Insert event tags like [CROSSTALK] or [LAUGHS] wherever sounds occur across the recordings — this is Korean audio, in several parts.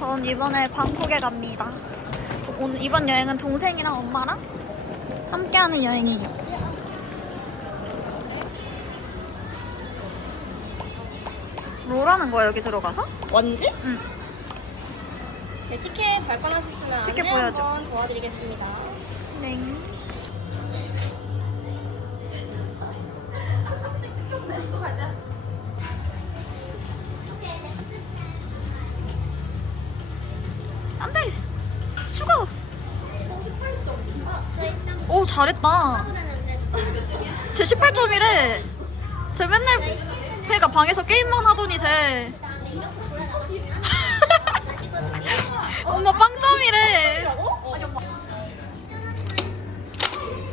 여러분 이번에 방콕에 갑니다. 오늘 이번 여행은 동생이랑 엄마랑 함께하는 여행이에요. 뭐라는 거야 여기 들어가서? 원지? 응. 네, 티켓 발권하셨으면 티켓 안내 보여줘. 한번 도와드리겠습니다. 네.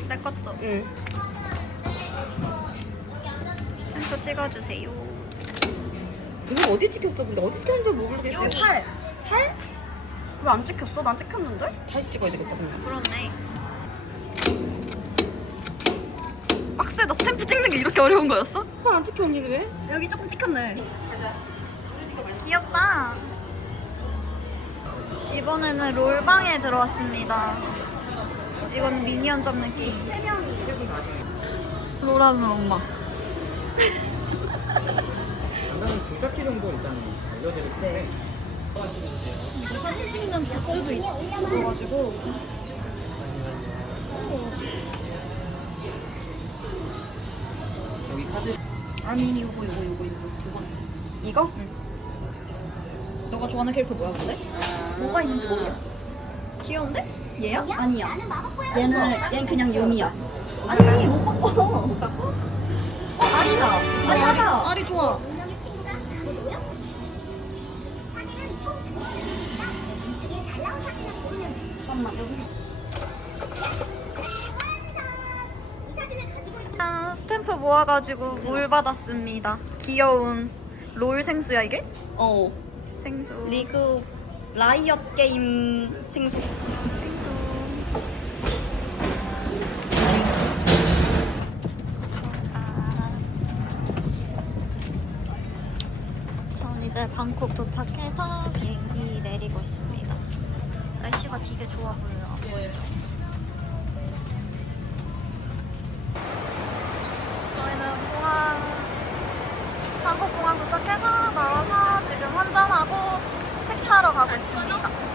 내 것도. 응. 스탬프 찍어주세요. 이거 어디 찍혔어? 근데 어디 찍혔는지 모르겠어. 여기. 팔. 팔? 왜 안 찍혔어? 난 찍혔는데? 다시 찍어야 되겠다, 그냥. 그렇네. 빡세다. 스탬프 찍는 게 이렇게 어려운 거였어? 왜안 찍혀, 언니는 왜? 여기 조금 찍혔네. 귀엽다. 이번에는 롤방에 들어왔습니다. 이건 미니언 잡는 게임. 롤하는 엄마. 간단한 줄잡기 정도 일단 알려드릴 텐데 이거 사진 찍는 부스도 있어가지고. 여기 카드 아니, 요거, 요거, 요거, 요거. 두 번째. 이거? 너가 좋아하는 캐릭터 뭐야, 근데? 뭐가 있는지 모르겠어. 귀여운데? 얘야? 아니야. 얘는, 얘는 그냥 윤이야. 아니, 못 바꿔. 못 바꿔? 어, 아니다. 아니, 아리, 맞아. 아리 좋아. 잠깐만, 여기. 짠, 스탬프 모아가지고 물 받았습니다. 귀여운 롤 생수야 이게? 어. 생수. 리그 라이엇 게임 생수. 생수. 아. 전 이제 방콕 도착해서 비행기 내리고 있습니다. 날씨가 되게 좋아 보여요. 안 보이죠? 저희는 공항 방콕 공항 도착해서 나와서 지금 환전하고 택시 타러 가고 있습니다.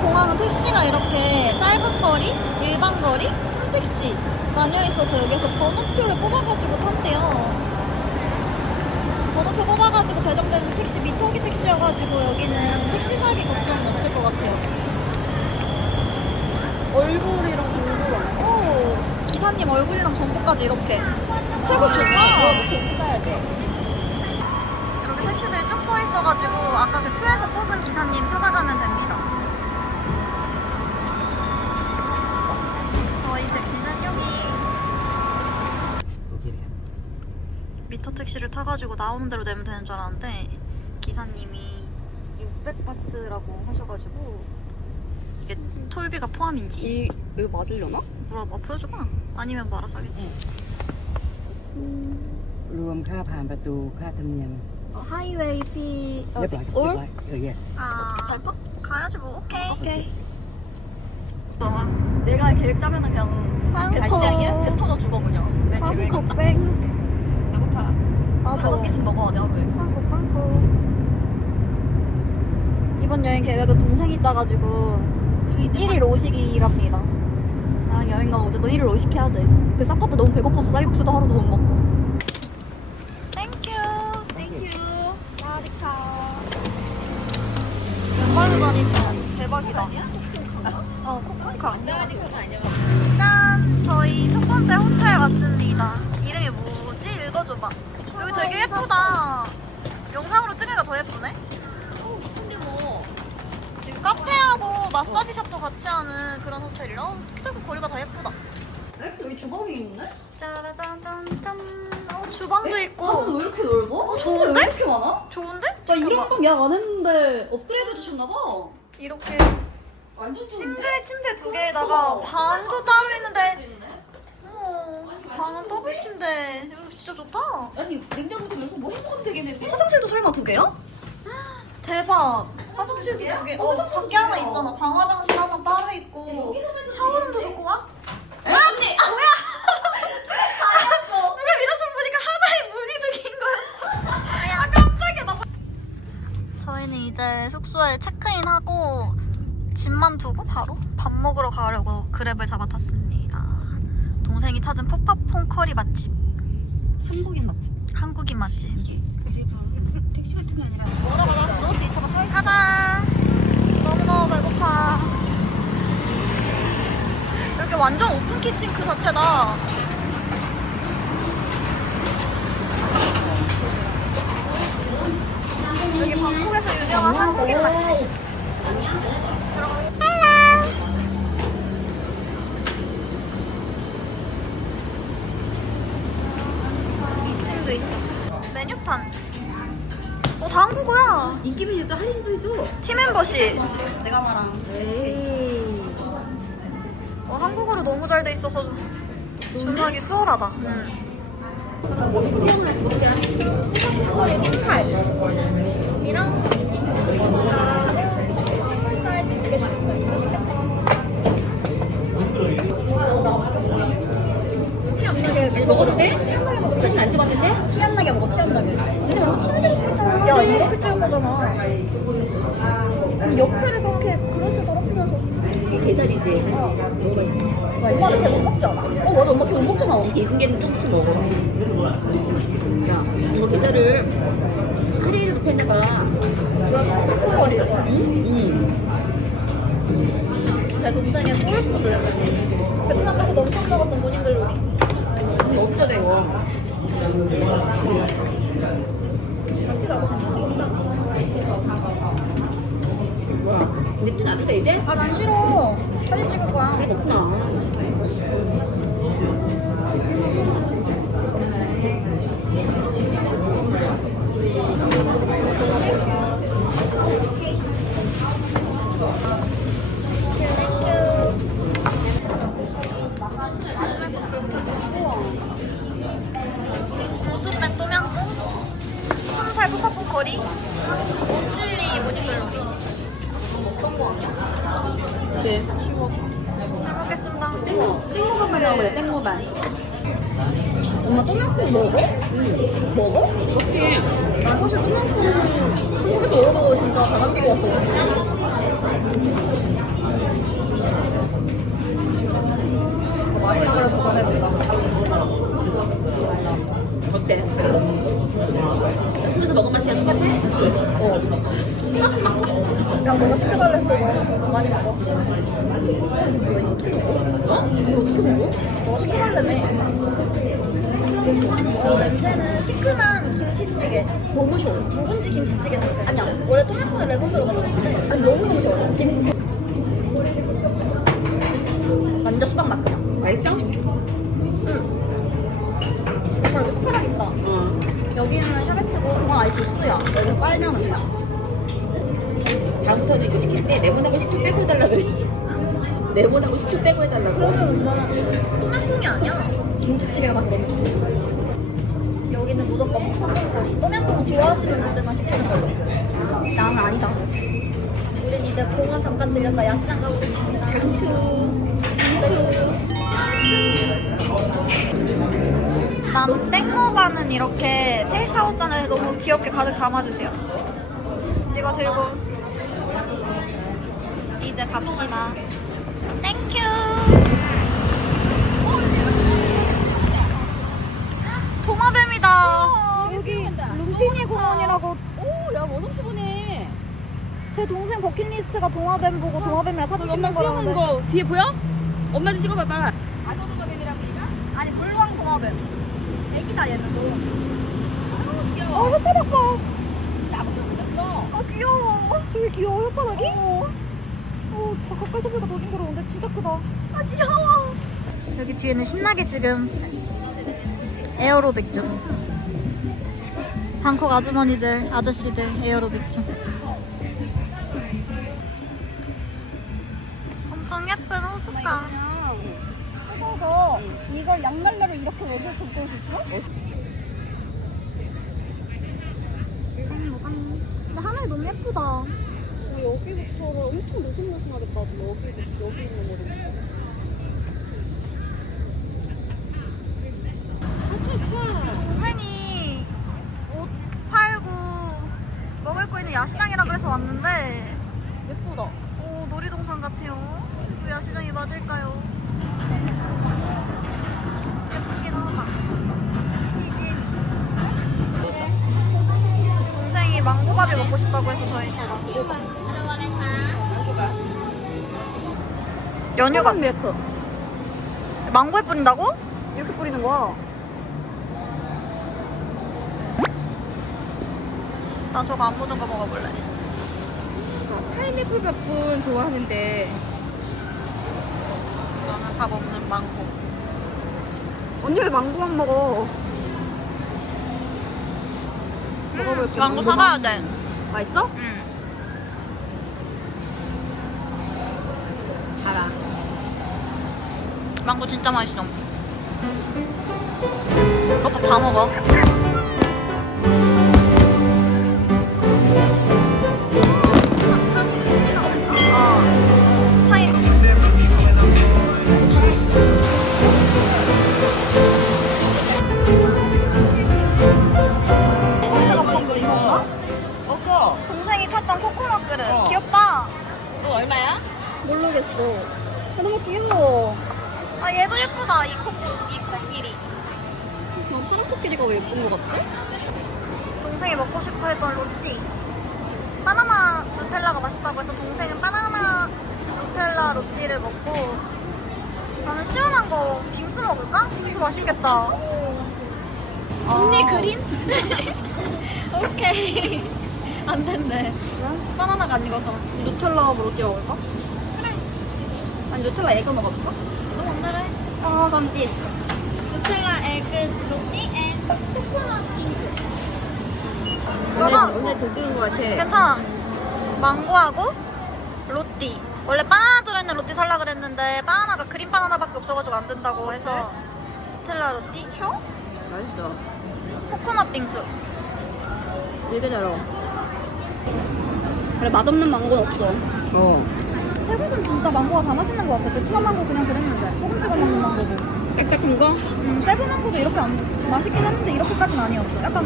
공항은 택시가 이렇게 짧은 거리, 일반 거리, 큰 택시 나뉘어 있어서 여기서 번호표를 뽑아가지고 탄대요. 번호표 뽑아가지고 배정되는 택시 미터기 택시여가지고 여기는 택시 사기 걱정은 없을 것 같아요. 얼굴이랑 정보랑. 오 기사님 얼굴이랑 정보까지 이렇게 태국 어, 좋다 목좀 찍어야 돼. 이렇게 택시들이 쭉 서 있어가지고 아까 그 표에서 뽑은 기사님 찾아가면 됩니다 저희 택시는 여기 여기 이렇게 미터 택시를 타가지고 나오는 대로 내면 되는 줄 알았는데 기사님이 600바트라고 하셔가지고 이게 톨비가 포함인지 이, 이거 맞으려나? 물어봐 보여줘봐 아니면 뭐 알아서 하겠지 รวมค่าผ่านประตูค่าธรรมเนียม 어, 하이웨이 피. เรียบร้อยครับเรียบร้อยเออ yes 아 갈까? 가야지 뭐 오케이 오케이. 내가 계획 짜면은 그냥 방콕. 배 시작이야? 배 터져 죽어 그냥. 내 계획. 맞아 다섯 개씩 먹어 내 하루에. 빵꾸 빵꾸 이번 여행 계획은 동생이 짜가지고 1일 5식이랍니다 나랑 여행 가면 무조건 1일 5식 해야 돼. 그 사파트 너무 배고파서 쌀국수도 하루도 못 먹고. 이렇게 싱글 침대 두 개에다가 방도 따로 있는데 어, 방은 더블 침대. 여기 진짜 좋다. 아니 냉장고 두면서 뭐 해먹어도 되겠는데? 화장실도 설마 두 개요? 대박. 화장실도 두 개. 어, 밖에 하나 있잖아. 방 화장실 하나 따로 있고. 샤워룸도 좋고 와. 아, 언니! 아, 뭐야? 누가 밀어서 보니까 하나에 문이 두 개인 거였어. 아, 깜짝이야. 나. 저희는 이제 숙소에 체크인하고 짐만 두고 바로 밥 먹으러 가려고 그랩을 잡아 탔습니다. 동생이 찾은 팝팝 퐁커리 맛집. 한국인 맛집. 한국인 맛집. 그리고 택시 같은 게 아니라 가자. 너무너무 배고파. 여기 완전 오픈 키친 그 자체다. 여기 방콕에서 유명한 한국인 맛집. 2층도 있어. 메뉴판. 어, 다 한국어야. 인기 메뉴도 할인도 해줘. 팀 멤버십. 내가 말한. 에이. 어, 한국어로 너무 잘 돼 있어서 준하기 수월하다. 콩커리 순살. 이랑 스몰 옆에를 그렇게 그릇을 더럽히면서. 이게 게살이지. 어. 너무 맛있네. 엄마 이렇게 못 먹지 않아? 어 맞아 엄마 걔못 먹잖아. 익은 게는 조금씩 먹어. 야 이거 게살을 카레로 패는 거야. 콩커리. 응? 제 동생의 소울푸드. 베트남 가서 엄청 먹었던 모닝글로리. 응. 없어 이거. 같이 나도 괜찮아. 뭐야? 냅둔 안 돼, 이제? 아, 난 싫어. 사진 찍을 거야. 그렇구나. 고수맨 또명꿍, 순살 푸파푸커리, 몬칠리 모닝글로리. 어떤 거 아니야? 네. 땡모, 땡모반만 나오래, 땡모반. 엄마 또만큼 먹어? 응. 먹어? 먹지. 나 사실 또명꿍 한국에서 먹어보고 진짜 다 남기고 왔어. 어, 맛있다 그래서 전해본다. 어때? 한국에서 먹은 맛이랑 똑같아? 어. 야, 너가 시켜달라 했어, 너. 많이 먹어. 어? 이거 어떻게 먹어? 너가 시켜달라며. 어, 냄새는 시큼한 김치찌개. 너무 시원해. 묵은지 김치찌개 냄새. 아니야. 원래 또명꿍에 레몬 들어가잖아. 아니, 너무너무 시원해. 김. 완전 수박 맛 그냥. 맛있어? 정말 여기 숟가락 있다. 어. 여기는 샤베트고, 그건 아예 주스야. 여기 빨면은 그냥. 다음부터는 이거 시킬 때 네모나고 식초 빼고 해달라 그래. [LAUGHS] 네모나고 식초 빼고 해달라 그래. 그러면 엄마는 또명꿍이 아니야. 김치찌개가 그러면. 여기는 무조건 볶음거리. 또명꿍 좋아하시는 분들만 시키는 걸로. 나는 아니다. 우린 이제 공원 잠깐 들렸다 야시장 가보겠습니다. 강추. 난 땡모바는 이렇게 테이크아웃 잔에 너무 귀엽게 가득 담아주세요. 이거 들고 이제 갑시다. 땡큐. 도마뱀이다. 여기 룸핑이 공원이라고 오, 야, 원없이 보네. 제 동생 버킷리스트가 도마뱀 보고 도마뱀이랑 사진 엄마 찍는 수영하는 거라는데 거 뒤에 보여? 엄마도 찍어봐봐. 아노도마뱀이라고 얘가? 아니 물왕 도마뱀 애기다 얘는 아우, 귀여워. 어 혓바닥 봐 나부터 묻었어. 아 귀여워. 되게 귀여워 혓바닥이. 더 가까이서 보니까 더 징그러운데 진짜 크다. 아 귀여워. 여기 뒤에는 신나게 지금 에어로빅 중. 방콕 아주머니들, 아저씨들 에어로빅 중. 엄청 예쁜 호숫가. 있어서 이걸 양날래로 이렇게 수 있어? 땡모간 근데 하늘이 너무 예쁘다 여기부터가 엄청 노송노송하겠다. 여기 여기 있는 거를. 동생이 옷 팔고 먹을 거 있는 야시장이라 그래서 왔는데 예쁘다. 오 놀이동산 같아요 그 야시장이 맞을까요? 예쁘긴 하다 희진이 동생이 망고밥이 먹고 싶다고 해서 저희 연유가 밀크. 망고에 뿌린다고? 이렇게 뿌리는 거야. 난 저거 안 묻은 거 먹어볼래 파인애플 밥은 좋아하는데 나는 밥 없는 망고 언니 왜 망고만 먹어? 먹어볼게. 망고. 사가야 돼 맛있어? 응. 알아. 망고 진짜 맛있어. 이거 밥 다 먹어. 어. 동생이 탔던 코코넛 그릇. 어. 귀엽다. 너 얼마야? 모르겠어. 너무 귀여워. 아 얘도 예쁘다. 이 코, 이 코끼리. 난 파란 코끼리가 왜 예쁜 거 같지? 동생이 먹고 싶어 했던 로띠. 바나나 누텔라가 맛있다고 해서 동생은 바나나 누텔라 로띠를 먹고 나는 시원한 거 빙수 먹을까? 빙수 맛있겠다. 언니 그린? [LAUGHS] 오케이. 안 됐네. 바나나가 안 익어서. 누텔라 브로티 먹을까? 그래. 아니 누텔라 에그 먹어볼까? 너 오늘은 아 그럼 디스. 누텔라 에그 로띠 앤 코코넛 빙수. 오늘. 오늘 들뜨는 거 같아. 괜찮아. 망고하고 로띠. 원래 바나나 들어있는 로띠 살라 그랬는데 바나나가 그린 바나나밖에 없어가지고 안 된다고 해서 누텔라 로띠, 혀, 맛있어. 코코넛 빙수. 되게 잘 어울려. 그래 맛없는 망고는 없어. 어. 태국은 진짜 망고가 다 맛있는 것 같아. 베트남 망고 그냥 그랬는데 소금 찍어 먹는 망고도. 딱딱한 거? 음, 세부 망고도 이렇게 안 맛있긴 했는데 이렇게까지는 아니었어. 약간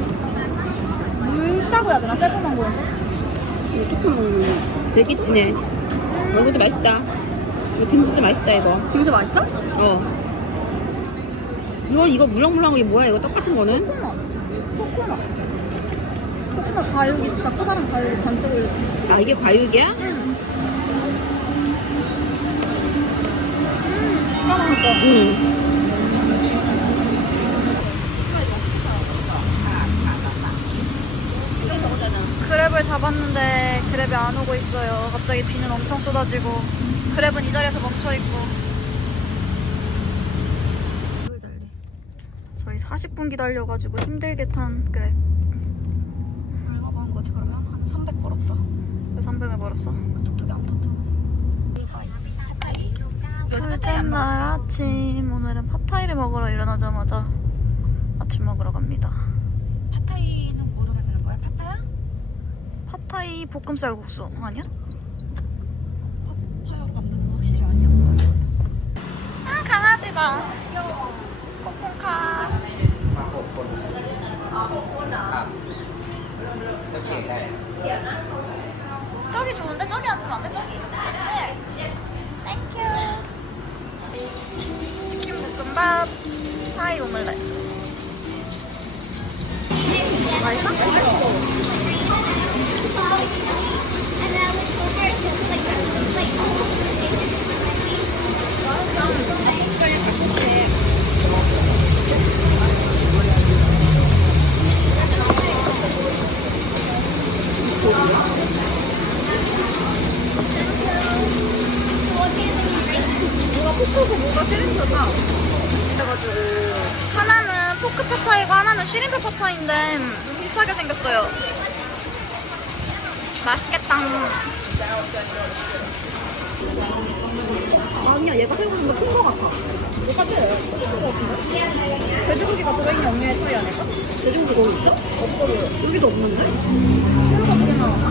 묽다고 해야 되나 세부 망고는 좀? 조금 먹는 되게 진해. 이것도 맛있다. 이거 빙수도 맛있다 이거. 빙수 맛있어? 어. 이거 이거 물렁물렁한 게 뭐야 이거 똑같은 거는? 코코넛. 코코넛. 코코넛 과육이 진짜 커다란 과육이 잔뜩 올려주고. 아 이게 과육이야? 진 응. 그랩을 잡았는데 그랩이 안 오고 있어요. 갑자기 비는 엄청 쏟아지고 그랩은 이 자리에서 멈춰 있고. 저희 40분 기다려가지고 힘들게 탄 그랩. 얼마 번 거지 그러면 한 300 벌었어. 왜 300을 벌었어? 톡톡이 안 탔잖아. 둘째 날 아침 오늘은 팟타이를 먹으러 일어나자마자 아침 먹으러 갑니다. 파타이는 뭐로 만드는 거야? 파파야? 팟타이 볶음 쌀국수 아니야? 파파야로 만드는 거 확실히 아니야. 아 강아지다. 코코카. 저기 좋은데 저기 앉으면 안 돼? 저기. 네. 땡큐. 치킨 볶음밥, 사이 오믈렛. 맛있어 포크고 뭐가 시림프다. 그래가지고 하나는 포크 파타이고 하나는 파타인데 비슷하게 생겼어요. 맛있겠다. 아니야 얘가 새우가 좀더큰거 같아. 똑같아요. 똑같은 거 같은데? 돼지고기가 들어있는 음료의 차이 아닐까? 돼지고기 거기 있어? 없어 보여. 여기도 없는데? 새우가 두개 나왔나?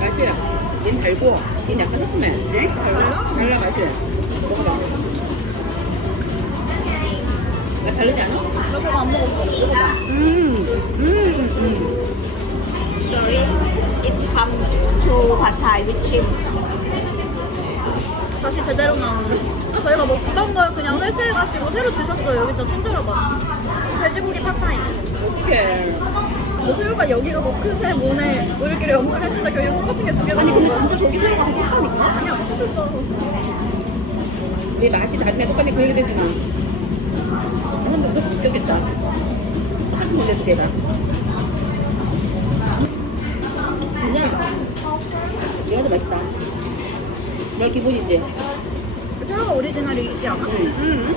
맛이야. 얘는 달고, 얘는 약간 새콤해. 네? 달라? 달라. 먹어봐. 맛 다르지 않아? 나 그거 안 먹었어. 먹어봐. 음, 음, 음. Sorry, it's come to thai with chim. 다시 제대로 나오네. 저희가 먹던 걸 그냥 회수해 가시고 새로 주셨어요. 여기 진짜 친절하다. 돼지고기 팟타이. 어떡해. 뭐 새우가 여기가 뭐 큰새 뭐네 우리끼리 연구를 했는데 결국 똑같은 게 두 개가 아니 근데 진짜 저기 새우가 더 컸다니까? 아니야 똑같았어. 내 맛이 다르네. 똑같이 그 얘기 됐지만. 너 웃겼겠다. 똑같은 문제 두 개다. 그냥, 더 맛있다. 내 기분이지? 새우가 오리지널이지 않아? 응.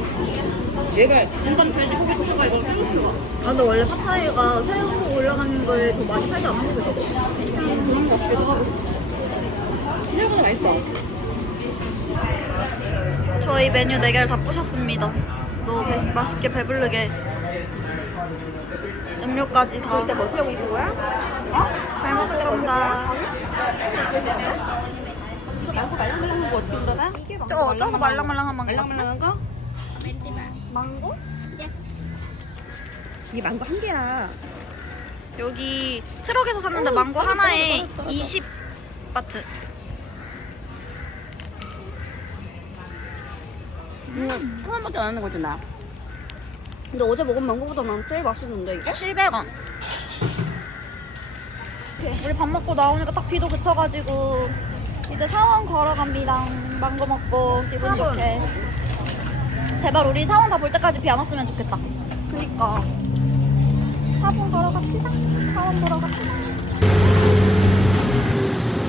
얘가 완전 돼지 고기 소스가 이거 새우 추가. 아 근데 원래 팟타이가 새우 올라가는 거에 더 많이 팔지 않아 한국에서도? 그냥 그런 거 같기도 하고. 생각보다 맛있어. 저희 메뉴 4개를 다 부셨습니다. 너무 배- 맛있게 배부르게 음료까지 다. 이때 뭐 쓰려고 입은 거야? 어? 잘 먹겠습니다. 이거 말고 말랑말랑한 거 어떻게 들어가? 저 저거 말랑말랑한 망고. 말랑말랑한 거? 망고? 이게 망고 한 개야. 여기 트럭에서 샀는데 망고 하나에 20 바트. 하나밖에 안 하는 거잖아. 근데 어제 먹은 망고보다 난 제일 맛있는데 이게? 700원. 우리 밥 먹고 나오니까 딱 비도 그쳐가지고 이제 사원 걸어갑니다. 망고 먹고 기분 좋게. 제발 우리 사원 다 볼 때까지 비 안 왔으면 좋겠다. 그니까. 사원 걸어갑시다. 사원 보러 갑시다.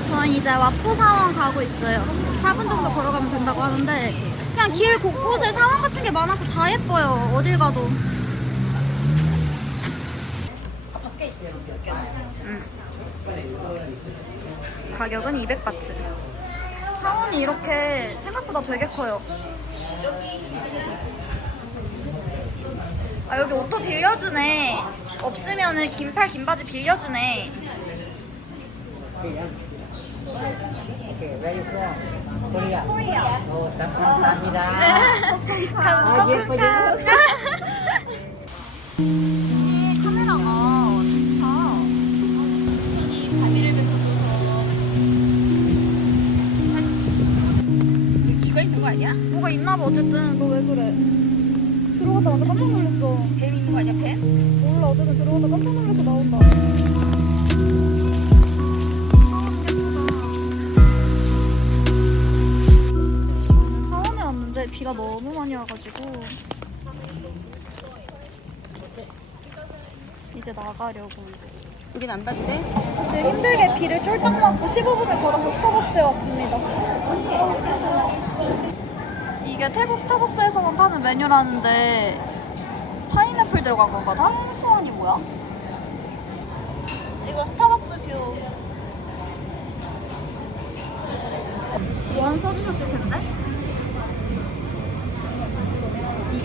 저는 이제 와포 사원 가고 있어요. 4분 정도 걸어가면 된다고 하는데 그냥 길 곳곳에 사원 같은 게 많아서 다 예뻐요. 어딜 가도. 응. 가격은 200바트. 사원이 이렇게 생각보다 되게 커요. 아 여기 옷도 빌려주네. 없으면은 긴팔 긴 바지 빌려주네. 코리아. 감사합니다. 이 [LAUGHS] 카메라가 좋다. 쥐가 있는 거 아니야? 뭐가 있나 봐 어쨌든 너 왜 그래? 들어갔다 완전 깜짝 놀랐어. 뱀 있는 거 아니야, 뱀? 몰라 어쨌든 들어갔다 깜짝 놀라서 나온다. 비가 너무 많이 와가지고 이제 나가려고 여긴 안 돼? 지금 힘들게 비를 쫄딱 맞고 15분을 걸어서 스타벅스에 왔습니다. 이게 태국 스타벅스에서만 파는 메뉴라는데 파인애플 들어간 건가? 탕수원이 뭐야? 이거 스타벅스 뷰. 원 써주셨을 텐데?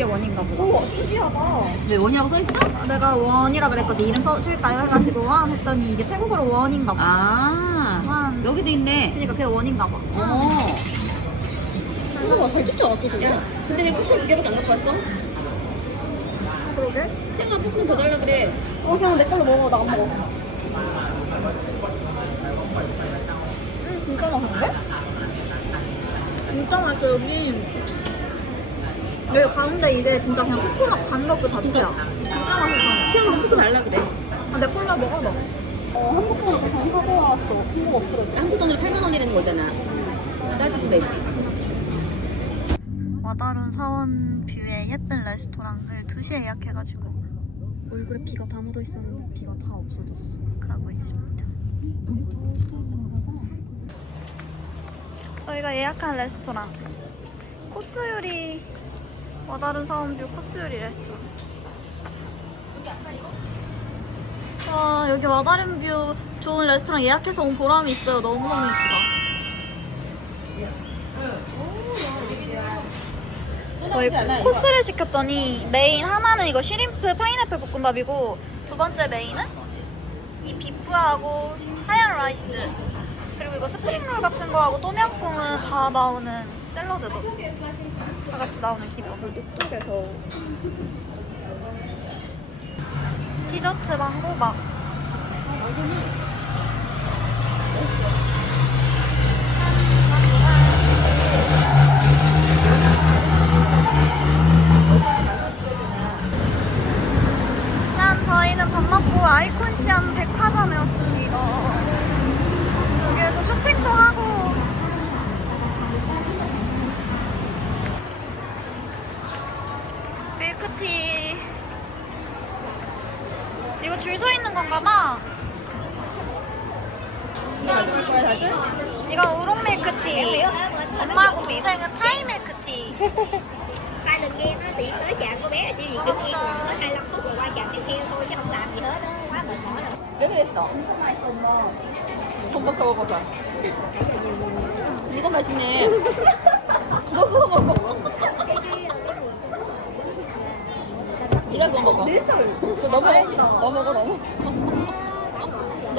이게 원인가 보다. 우와, 신기하다. 왜 원이라고 써있어? 내가 원이라 그랬거든. 이름 써줄까요? 해가지고 원 했더니 이게 태국어로 원인가 봐. 아, 원. 여기도 있네. 그러니까 그게 원인가 봐. 어. 우와, 잘 찍지 않았어, 저거? 근데 왜 쿠폰 두 개밖에 안 갖고 왔어? 그러게. 쟤가 쿠폰 더 달라 그래. 어, 그냥 내 걸로 먹어. 나 안 먹어. 음, 진짜 맛있는데? 진짜 맛있어, 여기. 여기 가운데 이게 진짜 그냥 코코넛 간거 그 자체야. 진짜 맛있어. 채영이도 쿠폰 달라 그래. 아, 내 걸로 먹어, 너. 어, 한국 거니까 그냥 사고 왔어. 한국 없어졌어. 한국 돈으로 8만 원이라는 거잖아. 따지고 되지. 와다룬 사원 뷰의 예쁜 레스토랑을 2시에 예약해가지고 얼굴에 비가 다 묻어 있었는데 비가 다 없어졌어. 그러고 있습니다. 저희가 예약한 레스토랑 코스 요리 와다룬 사원 뷰 코스 요리 레스토랑 와 여기 와다른 뷰 좋은 레스토랑 예약해서 온 보람이 있어요. 너무너무 예쁘다. 저희 코스를 시켰더니 메인 하나는 이거 시림프 파인애플 볶음밥이고 두 번째 메인은 이 비프하고 하얀 라이스 그리고 이거 스프링롤 같은 거하고 또미앙꿍은 다 나오는 샐러드도 다 같이 나오는 기본 쪽에서. 디저트랑 호박. 일단 저희는 밥 먹고 아이콘 시암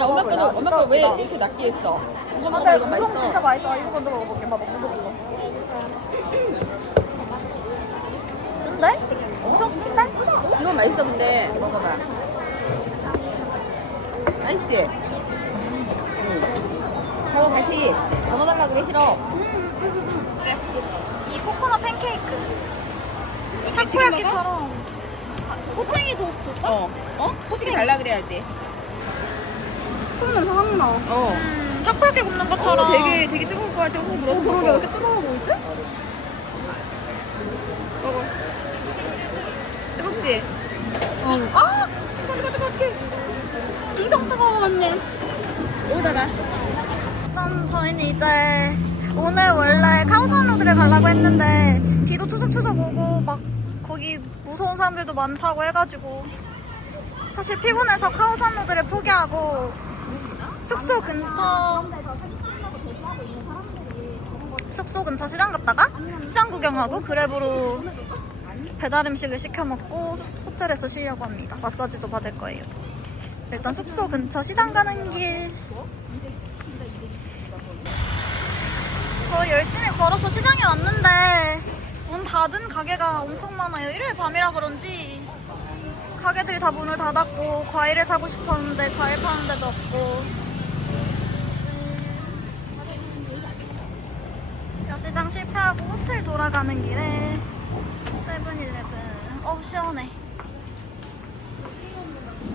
야, 엄마 거는 엄마 거 왜 이렇게 낮게 했어? 이거 먹어, 이거 맛있어. 맛있어. 이거 먼저 먹어볼게. 엄마 먹는 거 몰라. 쓴데? 엄청 쓴데? 이거 맛있어, 근데 먹어봐. 맛있지? 응. 하고 다시 더 넣어달라 그래 싫어. 이 코코넛 팬케이크. 타코야키처럼. 호쟁이도 줬어? 어, 어? 솔직히 달라 그래야지. 콩 냄새 확 나. 어. 음, 타코야키 굽는 것처럼. 어, 되게 되게 뜨거울 것 같아. 호 불어서 먹어. 그러게 왜 이렇게 뜨거워 보이지? 먹어. 뜨겁지? 어. 아! 뜨거워 뜨거워 뜨거워 어떡해. 엄청 뜨거워 언니. 여기다가. 짠, 저희는 이제 오늘 원래 카오산로드를 가려고 했는데 비도 추적추적 오고 막 거기 무서운 사람들도 많다고 해가지고 사실 피곤해서 카오산로드를 포기하고 숙소 근처 숙소 근처 시장 갔다가 시장 구경하고 그랩으로 배달 음식을 시켜 먹고 호텔에서 쉬려고 합니다. 마사지도 받을 거예요. 일단 숙소 근처 시장 가는 길 저 열심히 걸어서 시장에 왔는데 문 닫은 가게가 엄청 많아요. 일요일 밤이라 그런지 가게들이 다 문을 닫았고 과일을 사고 싶었는데 과일 파는 데도 없고 여시장 실패하고 호텔 돌아가는 길에 세븐일레븐 어 시원해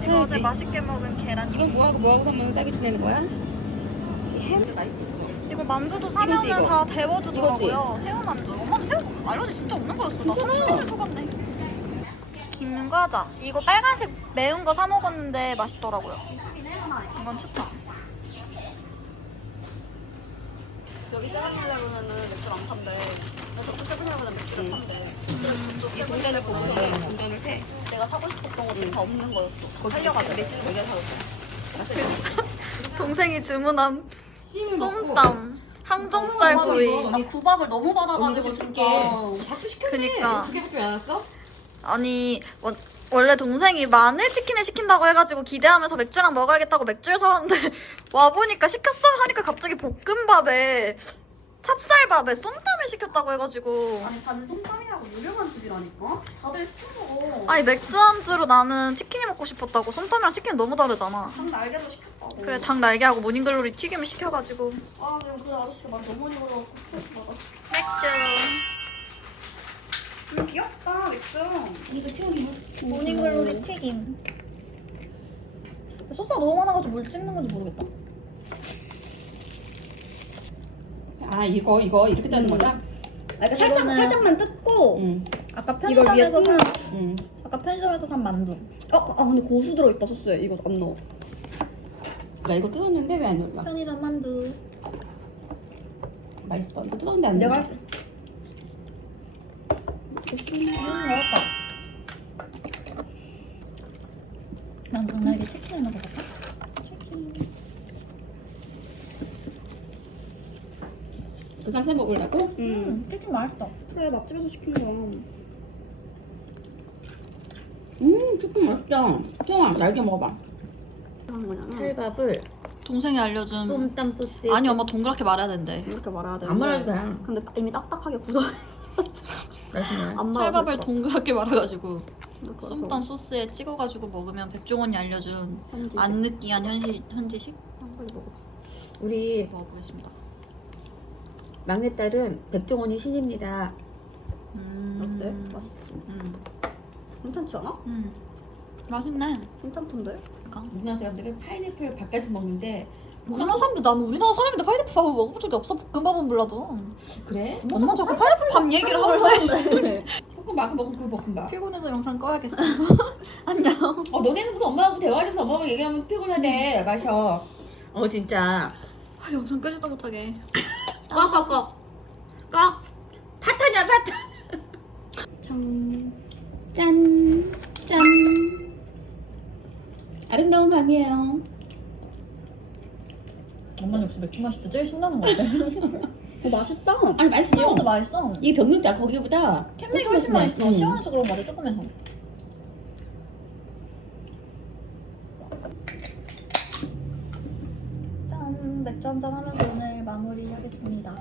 이거 어제 맛있게 먹은 계란 이건 뭐하고 뭐하고 사면 싸게 주내는 거야? 햄? 맛있었어. 이거 만두도 이거지, 사면은 이거. 다 데워주더라고요. 새우 만두. 엄마는 새우 알러지 진짜 없는 거였어. 나 섭섭해 속았네. 김 과자. 이거 빨간색 매운 거 사 먹었는데 맛있더라고요. 이건 추천. 여기 세븐일레븐은 맥주 안 판대 그래서 세븐일레븐은 맥주를 판대 이 동전을 보고서 동전을 세. 내가 사고 싶었던 것도 다 없는 거였어 여기가 사올게. 동생이 주문한 솜땀 항정살 구이. 나 구박을 너무 받아가지고. 박수 시켰네. 그니까. 두개 밖에 안 왔어? 아니 원- 원래 동생이 마늘 치킨을 시킨다고 해가지고 기대하면서 맥주랑 먹어야겠다고 맥주를 사왔는데 [LAUGHS] 와 보니까 시켰어? 하니까 갑자기 볶음밥에 찹쌀밥에 쏨땀을 시켰다고 해가지고. 아니 다들 솜땀이라고 유명한 집이라니까? 다들 시켜 먹어. 아니 맥주 안주로 나는 치킨이 먹고 싶었다고 쏨땀이랑 치킨 너무 다르잖아. 닭 날개도 시켰다고. 그래 닭 날개하고 모닝글로리 튀김을 시켜가지고. 아 지금 그 아저씨가 말 너무 먹어갖고 스트레스 받아 맥주 음, 귀엽다 맥주 이거 튀김 모닝글로리 튀김 소스가 너무 많아가지고 뭘 찍는 건지 모르겠다 아 이거 이거 이렇게 따는 거다? 아, 그러니까 살짝, 이거는- 살짝만 뜯고 응. 아까 이걸 위에 편의점에서 산 응. 아까 편의점에서 산 만두 어, 아 근데 고수 들어있다 소스에 이거 안 넣어 나 이거 뜯었는데 왜안 열려? 편의점 만두 맛있어. 이거 뜯었는데 안 내가 열려. 할게 음 난 전날에 먹으려고? 응. 음, 치킨 맛있다. 그래, 맛집에서 시킨 거야. 음, 치킨 맛있다. 태영아, 날개 먹어봐. 음, 찰밥을 동생이 알려준 쏨땀 소시 아니 엄마 동그랗게 말아야 된대 이렇게 말아야 돼. 안 말해도 돼. 근데 이미 딱딱하게 굳어 맛있네 안 말아도 찰밥을 될것 동그랗게 말아가지고 같아. 쏨땀 소스에 찍어가지고 먹으면 백종원이 알려준 현지식. 안 느끼한 현시, 현지식 빨리 먹어봐. 우리 먹어보겠습니다. 막내딸은 백종원이 신입니다 음, 어때? 맛있지? 음, 괜찮지 않아? 음. 맛있네. 괜찮던데? 그러니까. 우리나라 사람들은 파인애플 바깥에서 먹는데 우리나라 사람들 나는 우리나라 사람인데 파인애플 밥을 먹어본 적이 없어. 볶음밥은 몰라도. 그래? 엄마 자꾸 파인애플 밥 얘기를 하고 해. 볶음밥 그 먹은 그 볶음밥 피곤해서 영상 꺼야겠어. [LAUGHS] 안녕. 어 너네는부터 엄마하고 대화하면서 엄마하고 얘기하면 피곤하대 마셔 어 진짜 아, 영상 끄지도 못하게. 꺼꺼꺼 [LAUGHS] 꺼 파타냐 파타 짠. 짠, 짠. 아름다운 밤이에요. 엄마는 역시 맥주 마실 때 제일 신나는 거 같아. [LAUGHS] 어, 맛있다. 아니 맛있어. 이것도 맛있어. 이 병력자 거기보다 캔맥이 훨씬 맛있어. 음. 시원해서 그런 거 같아. 조금해서. 짠 맥주 한잔 하면서 오늘 마무리하겠습니다.